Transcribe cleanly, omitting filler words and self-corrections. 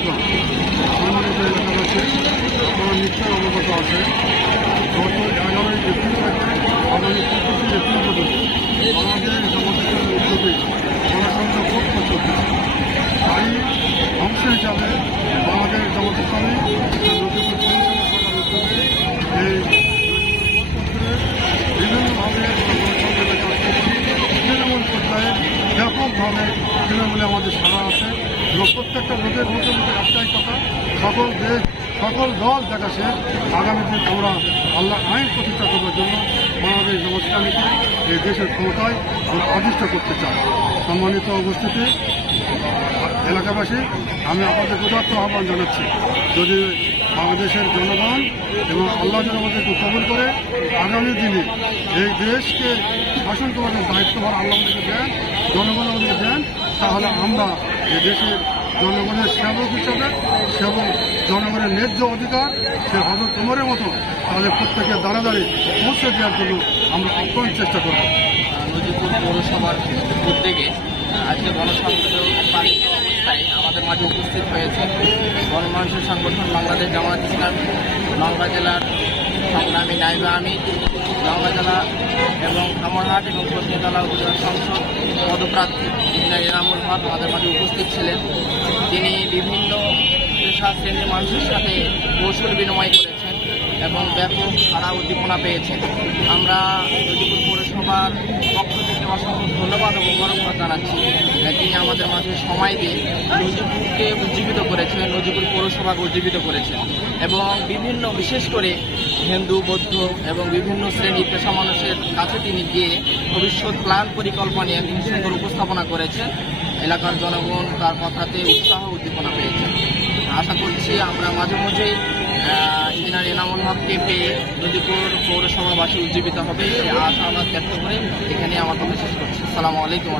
আলাইকুম। সম্মানিত এলাকাবাসী, আপনারা নিশ্চয়ই অবগত আছে গত 11ই এপ্রিল থেকে আগামী 25শে এপ্রিল পর্যন্ত আমাদের জনগণের উদ্যোগে গণতন্ত্র পক্ষ চলছে। তাই অংশ হিসাবে আমাদের জনপ্রশাসনে নদীপুর পৌরসভা শাখার উদ্যোগে এই বিভিন্নভাবে গণতন্ত্রের কাজ করছি। তৃণমূল পর্যায়ে ব্যাপকভাবে তৃণমূলে আমাদের সারা আছে এবং প্রত্যেকটা লোকের মুখে মুখে একটাই কথা, সকল দল দেখা শেষ, আগামী দিন আমরা আল্লাহ আইন প্রতিষ্ঠা করার জন্য বাংলাদেশ জনগণকে এই দেশের ক্ষমতায় আমরা অধিষ্ঠ করতে চাই। সম্মানিত উপস্থিতি এলাকাবাসী, আমি আপনাদের উদাত্ত আহ্বান জানাচ্ছি, যদি বাংলাদেশের জনগণ এবং আল্লাহ যেন আমাদেরকে কবুল করে আগামী দিনে এই দেশকে শাসন করার দায়িত্বভার আল্লাহ আমাদেরকে দেন, জনগণ আমাদেরকে দেন, তাহলে আমরা এই দেশের জনগণের সেবক হিসাবে জনগণের ন্যায্য অধিকার সে হজরত ওমরের মতো তাদের প্রত্যেকের দ্বারা পৌঁছে দেওয়ার জন্য আমরা অপ্রাণ চেষ্টা করব। নদীপুর পৌরসভার উদ্যোগে আজকে গণসংযোগ পালিত অবস্থায় আমাদের মাঝে উপস্থিত হয়েছে গণমানুষের সংগঠন বাংলাদেশ জামায়াত ইসলামী নওগাঁ জেলার সংগ্রামী নায়েবে আমির, নওগাঁ জেলা এবং কামরহাট এবং পশ্চিমতলা উপজেলা সংসদ পদপ্রার্থী ইঞ্জিনিয়ার এনামুল হক আমাদের মাঝে উপস্থিত ছিলেন। তিনি বিভিন্ন পেশা শ্রেণীর মানুষের সাথে কৌশল বিনিময় করেছেন এবং ব্যাপক সাড়া উদ্দীপনা পেয়েছেন। আমরা নদীপুর পৌরসভার পক্ষ থেকে অসংখ্য ধন্যবাদ ও মোবারকবাদ জানাচ্ছি। তিনি আমাদের মাঝে সময় দিয়ে নদীপুরকে উজ্জীবিত করেছেন, নদীপুর পৌরসভাকে উজ্জীবিত করেছেন এবং বিভিন্ন বিশেষ করে হিন্দু, বৌদ্ধ এবং বিভিন্ন শ্রেণীর পেশা মানুষের কাছে তিনি গিয়ে ভবিষ্যৎ প্ল্যান পরিকল্পনা নিয়ে তিনি সুন্দর উপস্থাপনা করেছেন। এলাকার জনগণ তার কথাতে উৎসাহ উদ্দীপনা পেয়েছেন। আশা করছি আমরা মাঝে মাঝেই ইঞ্জিনিয়ার এনামুল হককে পেয়ে নদীপুর পৌরসভাবাসী উজ্জীবিত হবে এই আশাবাদ ব্যক্ত করে এখানে আমার কথা শেষ করছি। আসসালামু আলাইকুম।